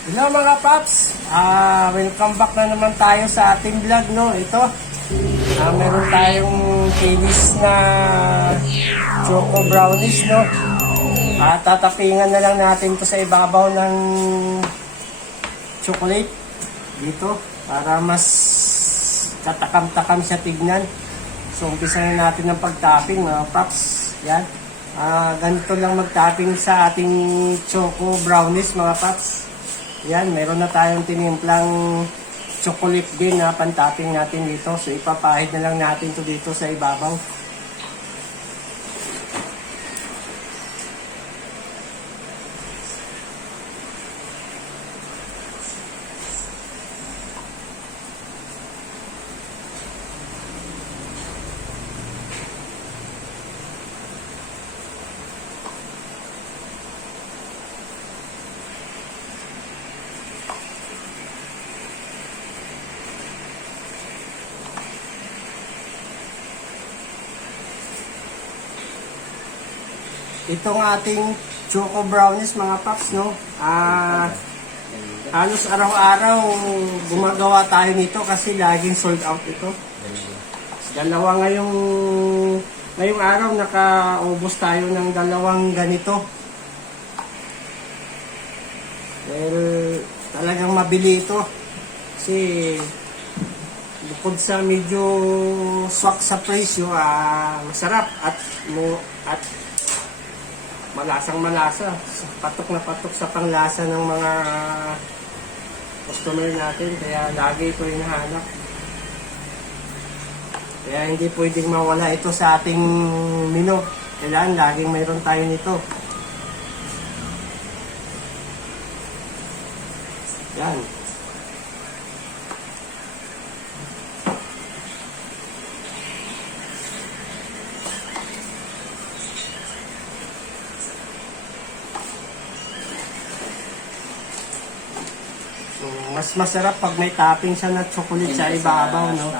Hello mga paps, ah welcome back na naman tayo sa ating vlog no. Ito, ah meron tayong kinis na choco brownies no. At tatapingan na lang natin to sa ibabaw ng chocolate dito para mas katakam-takam siya tignan. So umpisa na natin ng pagtapping mga paps. Yan. Ah ganito lang magtapping sa ating choco brownies mga paps. Yan, meron na tayong tinimplang chocolate din na pantapping natin dito. So ipapahid na lang natin to dito sa ibabaw. Itong ating choco brownies mga paps, no? Ah, halos araw-araw gumagawa tayo nito kasi laging sold out ito. Dalawa ngayong ngayong araw nakaubos tayo ng dalawang ganito. Well, talagang mabili ito. Kasi bukod sa medyo swak sa presyo, ah, masarap at mo at malasang malasa. Patok na patok sa panglasa ng mga customer natin. Kaya lagi ito hinahanap. Kaya hindi pwedeng mawala ito sa ating menu. Kailangan laging mayroon tayo nito. Yan. Mas masarap pag may topping siya na chocolate sa ibabaw, no?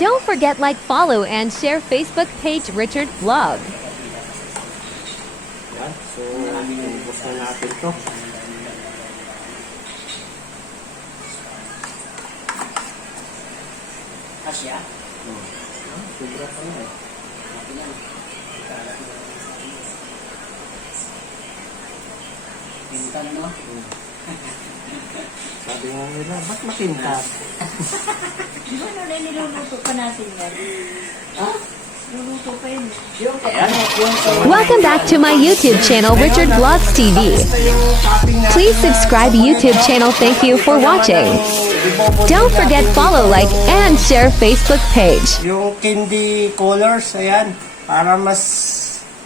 Don't forget like, follow, and share Facebook page Richard Vlog. Yan. So, ubos na natin to. Asya? Ah, Sobra pa na eh. Pintan, no? Sabi nga nila, ba't makintab? Di ba na niluluto pa natin yan? Ha? Welcome back to my YouTube channel, Richard Vlogs TV. Please subscribe YouTube channel. Thank you for watching. Don't forget follow, like, and share Facebook page. Yung candy colors, ayan, para mas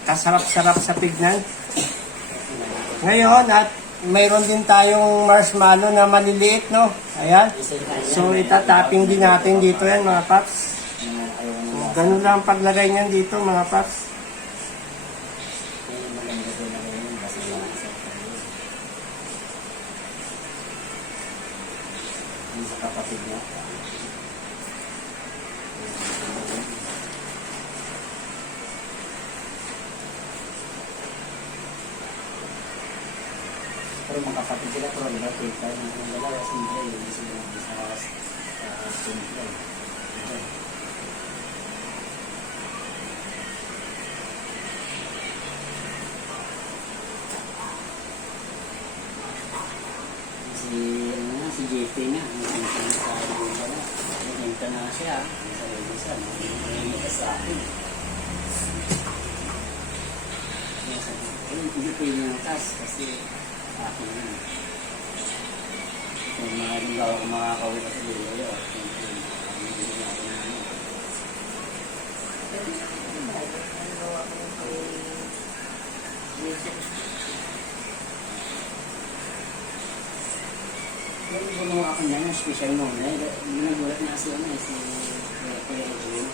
kasarap-sarap sa tignan. Ngayon, at mayroon din tayong marshmallow na maliliit, no? Ayan. So, itatapping din natin dito yan, mga paps. Ganun lang ang paglagay niyan dito, mga paps. Sa kapatid niya. Pero mga kapatid sila, pero di ba, kita mga dalawa, simple, yung sila sa simple. Okay. Si, ano nga, si JP nga, nagpunta na sa Aruba na. Nagpunta na siya, sa Reyesa, nagpunta ka sa akin. Kaya sabi ko, "Ayun, hindi ko yung task kasi akin yun. Kung mahalimbawa kung makakawin ka sa siyempre, hindi na ako na ano. Yung gumawa ako niya, yung special eh, nagulat na kasi ano, si Kuya Edwin.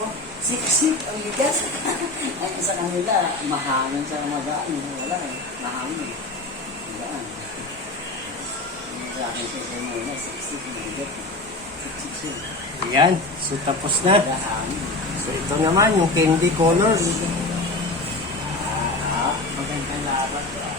Oh, sip-sip, ang bigas. Ay, sa kanila, mahangin sa magaan. Wala eh, mahangin. Magaan. Sa akin, special eh, sip-sip, ang bigat. Ayan. So, tapos na. So, ito naman, yung candy colors. Magandang laban.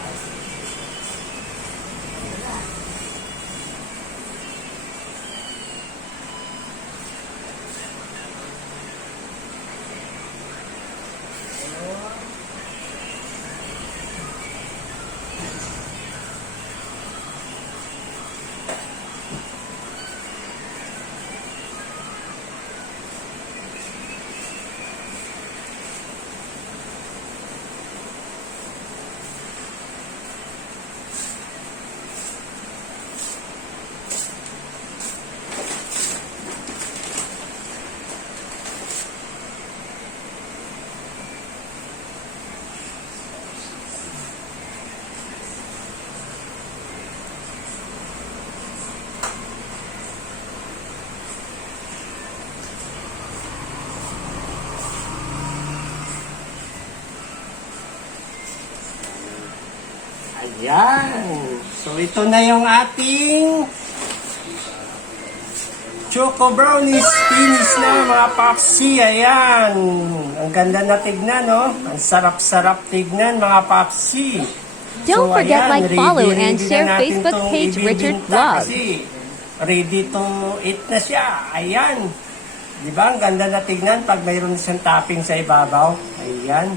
Ayan. So, ito na yung ating Choco Brownies Finish na mga papsi. Ayan. Ang ganda na tignan, no? Ang sarap-sarap tignan, mga papsi. Don't forget ayan, like, ready, follow, ready and share Facebook page Richard Vlog. Ready to eat na siya. Ayan. Di ba? Ang ganda na tignan pag mayroon siyang topping sa ibabaw. Ayan.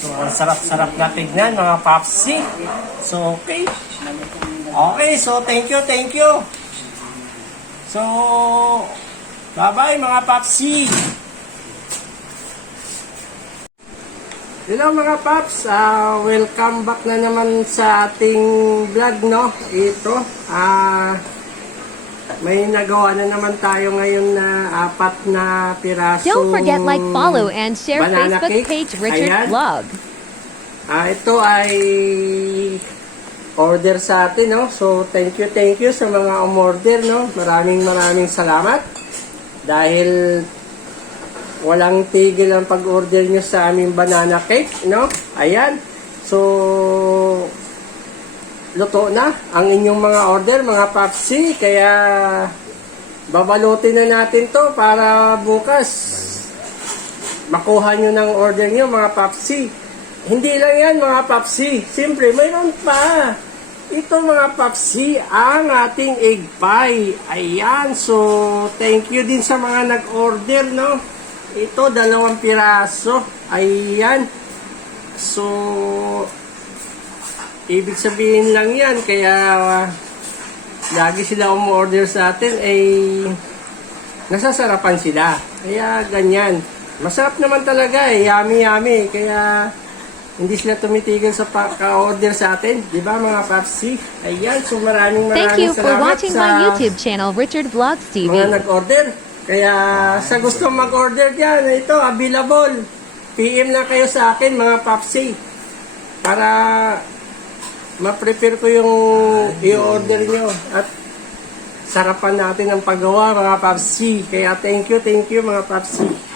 So, ang sarap-sarap na tignan, mga papsi. So, okay. Okay, so thank you, thank you. So, bye-bye mga papsi. Hello mga paps, Ah, welcome back na naman sa ating vlog, no? Ito, ah, may nagawa na naman tayo ngayon na apat na piraso. Don't forget like, follow, and share Facebook cake. page Richard Ayan. Vlog. Ah, ito ay order sa atin, no? So, thank you, thank you sa mga umorder, no? Maraming maraming salamat. Dahil walang tigil ang pag-order nyo sa aming banana cake, no? Ayan. So, luto na ang inyong mga order, mga papsi. Kaya, babalutin na natin to para bukas makuha nyo ng order nyo, mga papsi. Hindi lang yan, mga papsi. Siyempre, mayroon pa. Ito, mga papsi, ang ating egg pie. Ayan, so, thank you din sa mga nag-order, no? Ito, dalawang piraso. Ayan. So, ibig sabihin lang yan, kaya lagi sila umorder sa atin, ay nasasarapan sila. Kaya ganyan. Masarap naman talaga eh. Yummy, yummy. Kaya hindi sila tumitigil sa pa-order sa atin. Di ba mga papsi? Ayan. So maraming maraming Thank you for watching my YouTube channel, Richard Vlogs TV. mga nag-order. Kaya sa gusto mag-order dyan, ito, available. PM na kayo sa akin, mga papsi. Para ma-prepare ko yung i-order nyo. At sarapan natin ang paggawa, mga papsi. Kaya thank you, thank you, mga papsi.